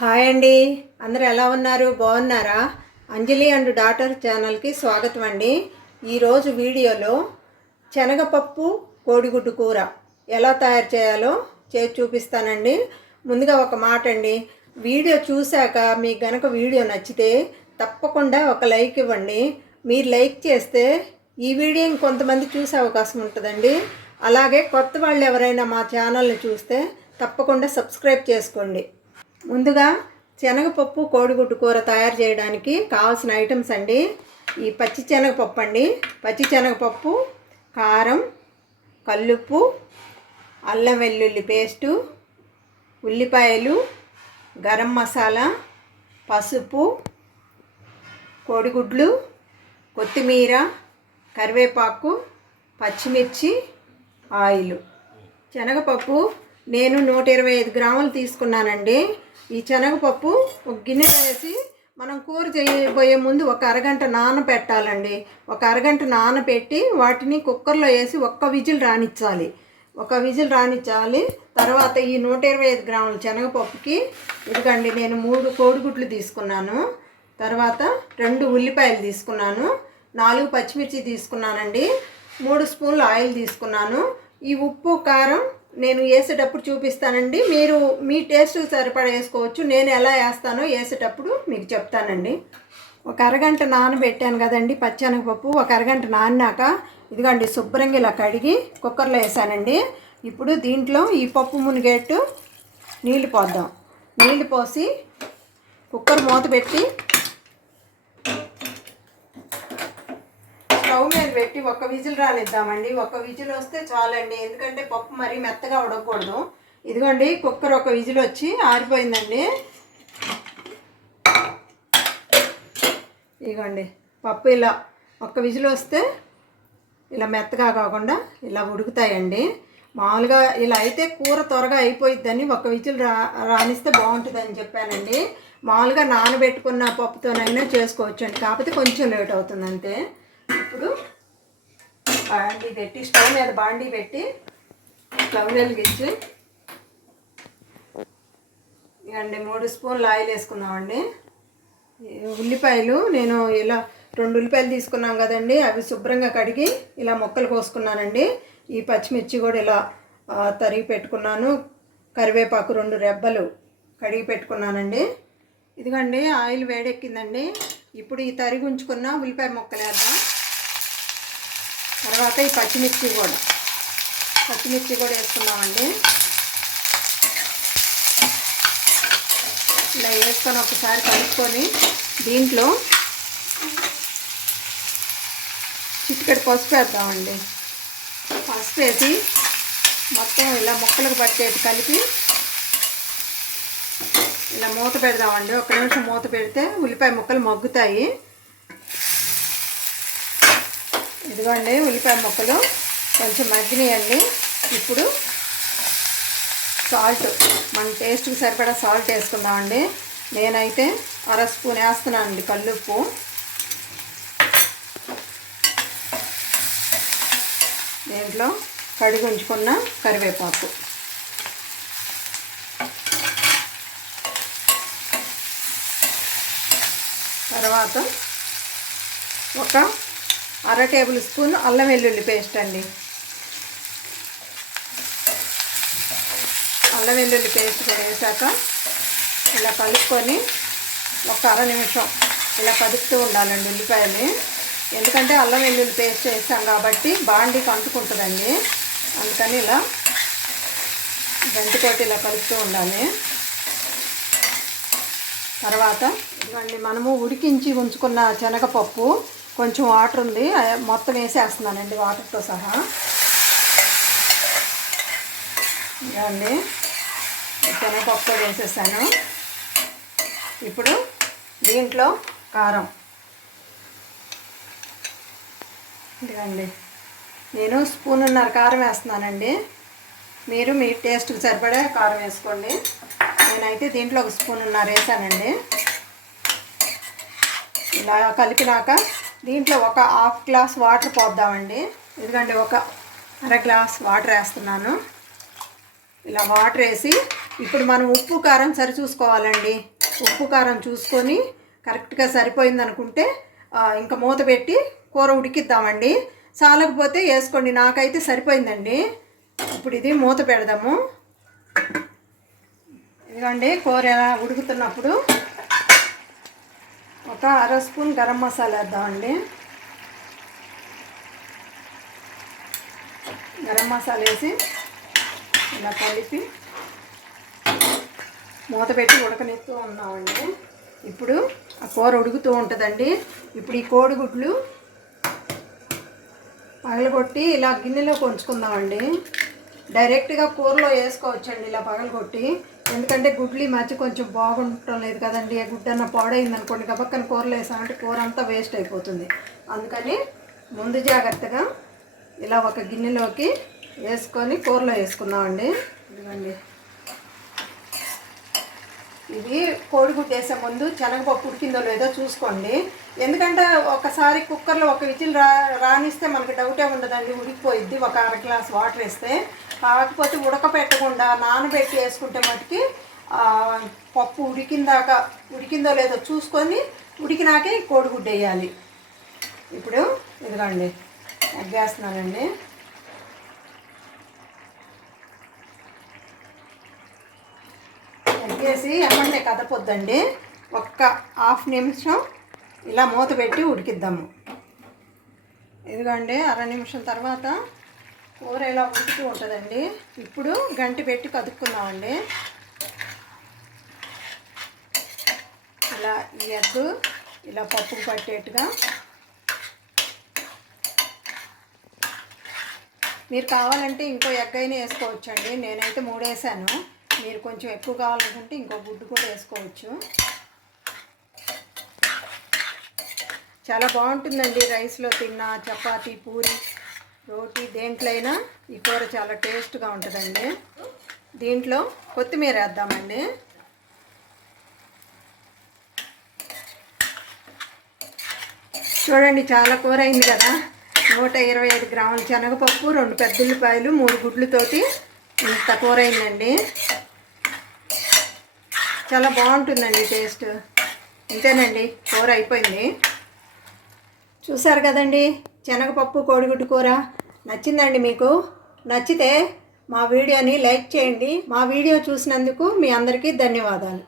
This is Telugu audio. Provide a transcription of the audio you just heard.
హాయ్ అండి, అందరూ ఎలా ఉన్నారు? బాగున్నారా? అంజలి అండ్ డాటర్ ఛానల్కి స్వాగతం అండి. ఈరోజు వీడియోలో శనగపప్పు కోడిగుడ్డు కూర ఎలా తయారు చేయాలో చేసి చూపిస్తానండి. ముందుగా ఒక మాట అండి, వీడియో చూశాక మీకు గనక వీడియో నచ్చితే తప్పకుండా ఒక లైక్ ఇవ్వండి. మీరు లైక్ చేస్తే ఈ వీడియో ఇంకొంతమంది చూసే అవకాశం ఉంటుందండి. అలాగే కొత్త వాళ్ళు ఎవరైనా మా ఛానల్ని చూస్తే తప్పకుండా సబ్స్క్రైబ్ చేసుకోండి. ముందుగా శనగపప్పు కోడిగుడ్డు కూర తయారు చేయడానికి కావాల్సిన ఐటమ్స్ అండి. ఈ పచ్చి శనగపప్పు అండి, పచ్చి శనగపప్పు, కారం, కల్లుప్పు, అల్లం వెల్లుల్లి పేస్టు, ఉల్లిపాయలు, గరం మసాలా, పసుపు, కోడిగుడ్లు, కొత్తిమీర, కరివేపాకు, పచ్చిమిర్చి, ఆయిల్. శనగపప్పు నేను 125 గ్రాములు తీసుకున్నానండి. ఈ శనగపప్పు ఒక గిన్నెలో వేసి మనం కూర చేయబోయే ముందు ఒక అరగంట నానబెట్టాలండి. ఒక అరగంట నానబెట్టి వాటిని కుక్కర్లో వేసి ఒక్క విజిల్ రానిచ్చాలి. తర్వాత ఈ 125 గ్రాముల శనగపప్పుకి ఇదిగండి నేను 3 కోడిగుడ్లు తీసుకున్నాను. తర్వాత 2 ఉల్లిపాయలు తీసుకున్నాను, 4 పచ్చిమిర్చి తీసుకున్నానండి, 3 స్పూన్లు ఆయిల్ తీసుకున్నాను. ఈ ఉప్పు కారం నేను వేసేటప్పుడు చూపిస్తానండి, మీరు మీ టేస్ట్ సరిపడా వేసుకోవచ్చు. నేను ఎలా వేస్తానో వేసేటప్పుడు మీకు చెప్తానండి. ఒక అరగంట నానబెట్టాను కదండి పచ్చెనగపప్పు. ఒక అరగంట నానినాక ఇదిగోండి శుభ్రంగా ఇలా కడిగి కుక్కర్లో వేసానండి. ఇప్పుడు దీంట్లో ఈ పప్పు మునిగేట్టు నీళ్లు పోద్దాం. నీళ్లు పోసి కుక్కర్ మూత పెట్టి స్టవ్ మీద పెట్టి ఒక విజిల్ రానిద్దామండి. ఒక విజిల్ వస్తే చాలండి, ఎందుకంటే పప్పు మరీ మెత్తగా ఉడకకూడదు. ఇదిగోండి కుక్కర్ ఒక విజిల్ వచ్చి ఆరిపోయిందండి. ఇదిగోండి పప్పు ఇలా ఒక విజిల్ వస్తే ఇలా మెత్తగా కాకుండా ఇలా ఉడుకుతాయండి. మామూలుగా ఇలా అయితే కూర త్వరగా అయిపోయిద్దని ఒక విజిల్ రానిస్తే బాగుంటుందని చెప్పానండి. మామూలుగా నానబెట్టుకున్న పప్పుతోనైనా చేసుకోవచ్చండి, కాకపోతే కొంచెం లేట్ అవుతుంది అంతే. ఇప్పుడు బాండీ పెట్టి స్టవ్ మీద బాండీ పెట్టి స్టవ్ వెలిగించి ఇవ్వండి 3 స్పూన్లు ఆయిల్ వేసుకుందామండి. ఉల్లిపాయలు నేను ఇలా 2 ఉల్లిపాయలు తీసుకున్నాం కదండి, అవి శుభ్రంగా కడిగి ఇలా ముక్కలు కోసుకున్నానండి. ఈ పచ్చిమిర్చి కూడా ఇలా తరిగి పెట్టుకున్నాను. కరివేపాకు 2 రెబ్బలు కడిగి పెట్టుకున్నానండి. ఇదిగండి ఆయిల్ వేడెక్కిందండి. ఇప్పుడు ఈ తరిగి ఉంచుకున్న ఉల్లిపాయ ముక్కలు వేద్దాం. తర్వాత ఈ పచ్చిమిర్చి కూడా వేసుకున్నామండి. ఇలా వేసుకొని ఒకసారి కలుపుకొని దీంట్లో చిటికెడు పసుపు వేద్దామండి. పసుపు వేసి మొత్తం ఇలా ముక్కలకు పట్టేది కలిపి ఇలా మూత పెడదామండి. 1 నిమిషం మూత పెడితే ఉల్లిపాయ ముక్కలు మగ్గుతాయి. ఇదిగోండి ఉల్లిపాయ ముక్కలు కొంచెం మగ్గినాయండి. ఇప్పుడు సాల్ట్, మన టేస్ట్కి సరిపడా సాల్ట్ వేసుకుందామండి. నేనైతే 1/2 స్పూన్ వేస్తున్నానండి కల్లుప్పు. దీంట్లో కడిగి ఉంచుకున్న కరివేపాకు, తర్వాత ఒక 1/2 టేబుల్ స్పూన్ అల్లం వెల్లుల్లి పేస్ట్ అండి. అల్లం వెల్లుల్లి పేస్ట్ వేసాక ఇలా కలుపుకొని ఒక 1/2 నిమిషం ఇలా కదుపుతూ ఉండాలండి ఉల్లిపాయలు. ఎందుకంటే అల్లం వెల్లుల్లి పేస్ట్ వేసాం కాబట్టి బాండీకి అంటుకుంటుందండి, అందుకని ఇలా గంటితోటి ఇలా కలుపుతూ ఉండాలి. తర్వాత ఇదిగోండి మనము ఉడికించి ఉంచుకున్న శనగపప్పు కొంచెం వాటర్ ఉంది, మొత్తం వేసేస్తున్నానండి వాటర్తో సహా. ఇదండి శనగపప్పు వేసేసాను. ఇప్పుడు దీంట్లో కారం, ఇదిగండి నేను 1.5 స్పూన్ కారం వేస్తున్నానండి. మీరు మీ టేస్ట్కి సరిపడే కారం వేసుకోండి. నేనైతే దీంట్లో 1.5 స్పూన్ వేసానండి. ఇలా కలిపినాక దీంట్లో ఒక 1/2 గ్లాస్ వాటర్ పోద్దామండి. ఎందుకంటే ఒక 1/2 గ్లాస్ వాటర్ వేస్తున్నాను. ఇలా వాటర్ వేసి ఇప్పుడు మనం ఉప్పు కారం సరి చూసుకోవాలండి. ఉప్పు కారం చూసుకొని కరెక్ట్గా సరిపోయింది అనుకుంటే ఇంకా మూత పెట్టి కూర ఉడికిద్దామండి. చాలకపోతే వేసుకోండి, నాకైతే సరిపోయిందండి. ఇప్పుడు ఇది మూత పెడదాము. ఇదిగోండి కూర ఎలా ఉడుకుతున్నప్పుడు ఒక 1/2 స్పూన్ గరం మసాలా వేద్దామండి. గరం మసాలా వేసి ఇలా కలిపి మూత పెట్టి ఉడకనిస్తూ ఉన్నామండి. ఇప్పుడు ఆ కూర ఉడుకుతూ ఉంటుందండి. ఇప్పుడు ఈ కోడిగుడ్లు పగలగొట్టి ఇలా గిన్నెలో ఉంచుకుందామండి. డైరెక్ట్గా కూరలో వేసుకోవచ్చండి ఇలా పగలగొట్టి. ఎందుకంటే గుడ్లు ఈ మధ్య కొంచెం బాగుండటం లేదు కదండి. గుడ్డు అన్న పాడైంది అనుకోండి, గబక్కన కూరలో వేసామంటే కూర అంతా వేస్ట్ అయిపోతుంది. అందుకని ముందు జాగ్రత్తగా ఇలా ఒక గిన్నెలోకి వేసుకొని కూరలో వేసుకుందామండి. ఇదిగోండి, ఇది కోడిగుడ్డు వేసే ముందు శనగపప్పు ఉడికిందో లేదో చూసుకోండి. ఎందుకంటే ఒకసారి కుక్కర్లో ఒక విజిల్ రానిస్తే మనకి డౌటే ఉండదండి, ఉడికిపోయిద్ది. ఒక 1/2 గ్లాస్ వాటర్ వేస్తే. కాకపోతే ఉడకపెట్టకుండా నానబెట్టి వేసుకుంటే మటుకి పప్పు ఉడికిందో లేదో చూసుకొని ఉడికినాకే కోడిగుడ్డు వేయాలి. ఇప్పుడు ఇదిగోండి ఎగ్గేస్తున్నానండి. ఎగ్గేసి ఎమ్మంటే కదపొద్దండి. ఒక్క 1/2 నిమిషం ఇలా మూత పెట్టి ఉడికిద్దాము. ఇదిగోండి 1/2 నిమిషం తర్వాత కూర ఇలా ఉడుకుతూ ఉంటుందండి. ఇప్పుడు గంటి పెట్టి కదుపుకుందామండి. ఇలా ఈ ఎగ్ ఇలా పప్పుకు పట్టేట్టుగా. మీరు కావాలంటే ఇంకో ఎగ్ అయినా వేసుకోవచ్చండి. నేనైతే 3 వేసాను. మీరు కొంచెం ఎక్కువ కావాలనుకుంటే ఇంకో గుడ్డు కూడా వేసుకోవచ్చు. చాలా బాగుంటుందండి. రైస్లో తిన్నా, చపాతీ, పూరి, రోటీ దేంట్లో అయినా ఈ కూర చాలా టేస్ట్గా ఉంటుందండి. దీంట్లో కొత్తిమీర వేద్దామండి. చూడండి చాలా కూర అయింది కదా. 125 గ్రాముల శనగపప్పు, 2 పెద్ద ఉల్లిపాయలు, 3 గుడ్లతోటి ఇంత కూర అయిందండి. చాలా బాగుంటుందండి టేస్ట్. ఇంతేనండి, కూర అయిపోయింది. చూసారు కదండి శనగపప్పు కోడిగుడ్డు కూర. నచ్చిందండి మీకు? నచ్చితే మా వీడియోని లైక్ చేయండి. మా వీడియో చూసినందుకు మీ అందరికీ ధన్యవాదాలు.